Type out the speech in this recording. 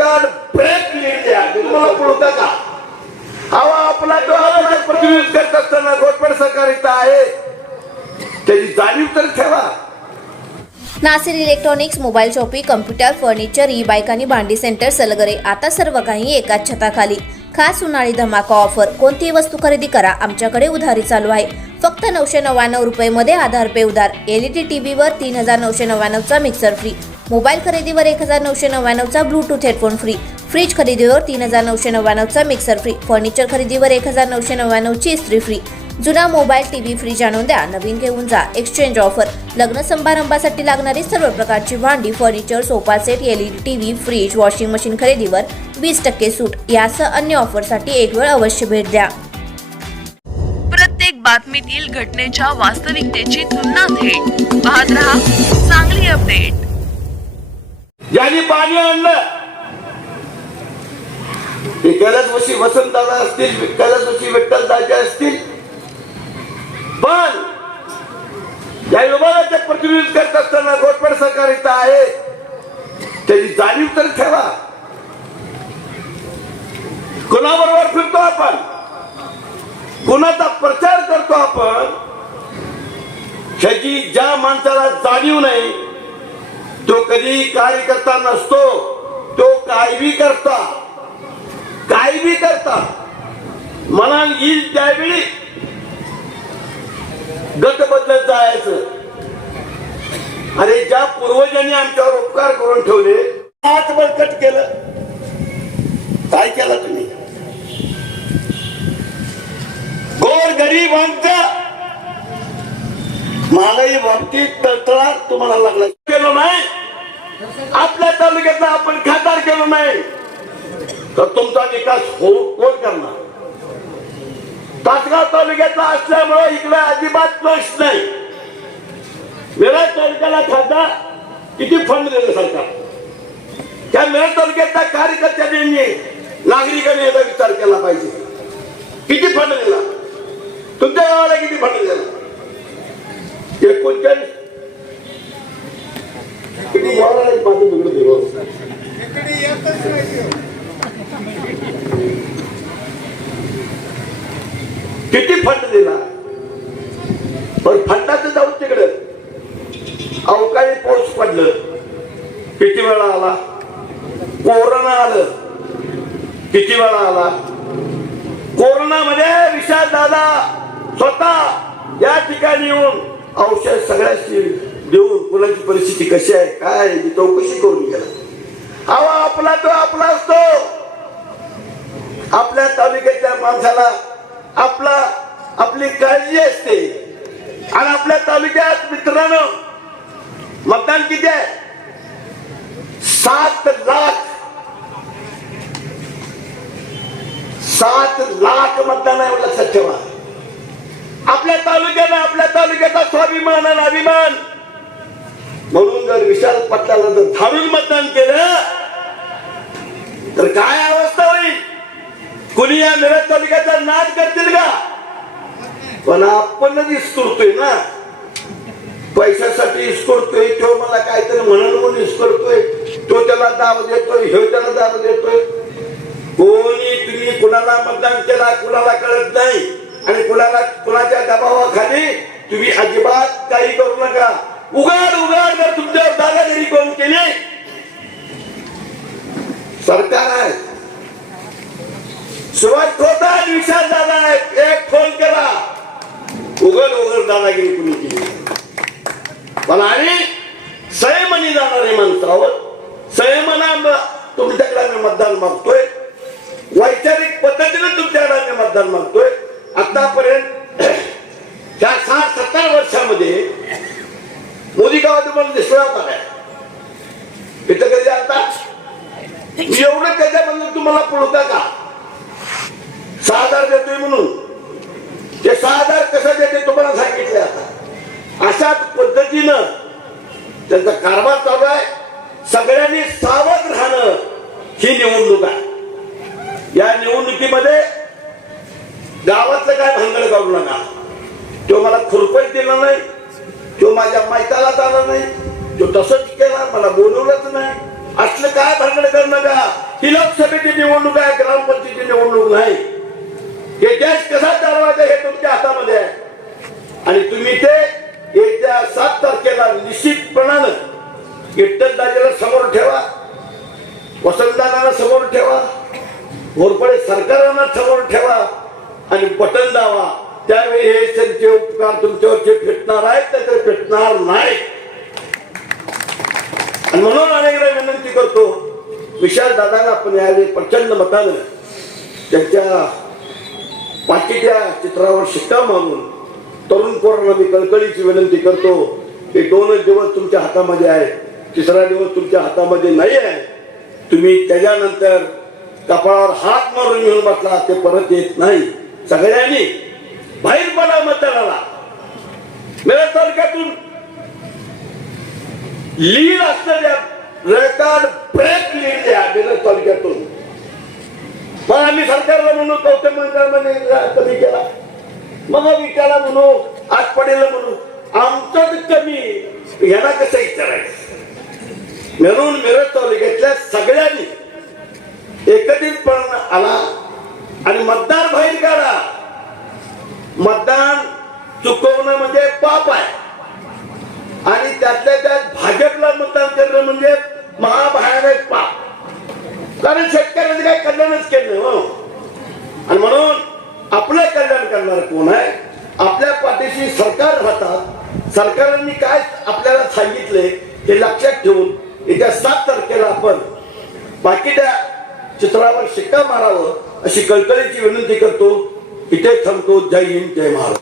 Record break lead द्या. तुम्हाला पुरवता का? हवा आपला तो प्रतिनिधित्व करत असताना घोटपड सरकार इथं आहे, त्याची जाणीव तर ठेवा. Nasir electronics, mobile shopping, computer, furniture, e bike आणि भांडी सेंटर, सलगरे. आता सर्व काही एकाच छताखाली. खास उन्हाळी धमाका ऑफर. कोणतीही वस्तू खरेदी करा, आमच्याकडे उधारी चालू आहे. फक्त 999 रुपये आधार पे उधार. LED टीव्हीवर 3999चा मिक्सर फ्री. मोबाईल खरेदीवर 1999चा ब्लूटूथ हेडफोन फ्री. फ्रीज खरेदीवर 3999चा मिक्सर फ्री. फर्निचर खरेदीवर 1999ची इस्त्री फ्री. जुना मोबाईल, टीव्ही, फ्रीज आणून द्या, नवीन घेऊन जा. Exchange offer. लग्न समारंभासाठी लागणारी सर्व प्रकारची भांडी, फर्निचर, sofa set, LED TV, fridge, washing machine खरेदीवर 20% सूट. यासह अन्य ऑफरसाठी एक वेळ अवश्य भेट द्या. प्रत्येक बातमीतील घटनेच्या वास्तविकतेची तुलना थेट पाहत रहा सांगली अपडेट. ज्यांनी पाणी आणलं ते कैलासवासी वसंतदादा असतील, कैलासवासी विठ्ठलदादा असतील, पण या विभागाचे प्रतिनिधित्व करत असताना घोटपड सरकार इथं आहे, त्याची जाणीव तर ठेवा. कोणाबरोबर फिरतो आपण, कोणाचा प्रचार करतो आपण, ह्याची ज्या माणसाला जाणीव नाही तो कधी कार्यकर्ता नसतो. तो काय बी करता मला येईल त्यावेळी गट बदलत जायचं. अरे ज्या पूर्वजांनी आमच्यावर उपकार करून ठेवले, हात बळकट केलं. काय केलं तुम्ही? गोर गरिबांचा महागाई बाबतीत तळतळाट तुम्हाला लागला. केलो नाही आपल्या तालुक्यातला आपण खासदार केलो नाही तर तुमचा विकास कोण करणार? तासगाव तालुक्यातला असल्यामुळे इकडे अजिबात प्रश्न नाही. मेरठ तालुक्याला खासदार किती फंड दिले सरकार? त्या मेरठ तालुक्यातल्या कार्यकर्त्यांनी, नागरिकांनी याचा विचार केला पाहिजे. किती फंड दिला? तुमच्या गावाला किती फंड दिला? 39 किती फंड दिला? पण फंडाचं जाऊन तिकडे अवकाळी पाऊस पडलं, किती वेळा आला? कोरोना आलं, किती वेळा आला? कोरोनामध्ये विशाल दादा स्वतः या ठिकाणी येऊन औषध सगळ्याशी देऊन कुणाची परिस्थिती कशी आहे काय आहे चौकशी करून गेला. हवा आपला तो आपला असतो. आपल्या तालुक्याच्या माणसाला आपली काळजी असते. आणि आपल्या तालुक्यात मित्रांनो मतदान किती आहे? 7 लाख मतदान आहे, लक्षात ठेवा. आपल्या तालुक्याचा स्वाभिमान आणि अभिमान म्हणून जर विशाल पाटलाला जर धाडून मतदान केलं तर काय अवस्था होईल? कुणी या मेरठ तालुक्याचा नाद करतील का? पण आपणच इसकरतोय ना, पैशासाठी इसकरतोय. तो मला काहीतरी म्हणून इसकरतोय, तो त्याला दाब देतोय, हे त्याला दाब देतोय. तुम्ही कुणाला मतदान केला कुणाला कळत नाही आणि कुणाच्या दबावाखाली तुम्ही अजिबात काही करू नका. उघाड जर तुमच्यावर दादागिरी करून केली, सरकार आहे सुरुवात होता विशाल दादा आहेत, एक फोन केला, उघड दादागिरी कुणी केली. पण आणि संयमाने जाणारे माणसावर संयमाना तुमच्याकडे आम्ही मतदान मागतोय. वैचारिक पद्धतीने तुमच्याकडे आम्ही मतदान मागतोय. आतापर्यंत त्या 60-70 वर्षामध्ये मोदी गावात तुम्हाला दिसला होता इथं कधी आता मी एवढं त्याच्याबद्दल तुम्हाला पुरवता का? 6,000 देतोय म्हणून ते 6,000 कसं देते तुम्हाला सांगितले. आता अशाच पद्धतीनं त्यांचा कारभार चालू आहे. सगळ्यांनी सावध राहणं ही निवडणूक आहे. या निवडणुकीमध्ये गावातलं काय भांडण करू नका. तो मला खुरपण दिलं नाही, तो माझ्या मायताला आला नाही, तो तसंच केला, मला बोलवलंच नाही, असलं काय भांडण करू नका. ही लोकसभेची निवडणूक आहे, ग्रामपंचायतीची निवडणूक नाही. हे देश कसा चालवायचा हे तुमच्या हातामध्ये आहे. आणि तुम्ही ते येत्या 7 तारखेला निश्चितपणानं विठ्ठलदादाला समोर ठेवा, वसंतदादाला समोर ठेवा, घोरपडे सरकारांना समोर ठेवा आणि बटन दावा. त्यावेळी हे त्यांचे उपकार तुमच्यावरचे फिटणार आहेत तर फिटणार नाही. आणि म्हणून अनेकदा विनंती करतो, विशाल दादाला आपण यावेळी प्रचंड मतानं त्यांच्या पाठीच्या चित्रावर शिक्का मारून तरुण पोरांना मी कळकळीची विनंती करतो. हे 2च दिवस तुमच्या हातामध्ये आहे, 3रा दिवस तुमच्या हातामध्ये नाही आहे. तुम्ही त्याच्यानंतर कपाळावर हात मारून घेऊन बसला ते परत येत नाही. सगळ्यांनी बाहेर पडा मतदानाला. मेरा तालुक्यातून लीड असणाऱ्या रेकॉर्ड ब्रेक लीड द्या मेरा तालुक्यातून. मग आम्ही सरकारला म्हणू कौतुक मंडळामध्ये कमी केला, मग विचारा म्हणू, आज पडेल म्हणू, आमचं कमी यांना कसं विचारायचं. म्हणून मिरज तालुक्यातल्या सगळ्यांनी एकत्रितपणे आला आणि मतदार बाहेर काढा. मतदान चुकवणं म्हणजे पाप आहे आणि त्यातल्या त्यात भाजपला मतदान करणं म्हणजे महाभयानक पाप. कारण शेतकऱ्याचं काही कल्याणच केलं हो. आणि म्हणून आपलं कल्याण करणार कोण आहे? आपल्या पाठीशी सरकार राहतात. सरकारांनी काय आपल्याला सांगितले हे लक्षात ठेवून येत्या 7 तारखेला आपण बाकीच्या चित्रावर शिक्का मारावं अशी कळकळीची विनंती करतो. इथे थांबतो. जय हिंद, जय महाराष्ट्र.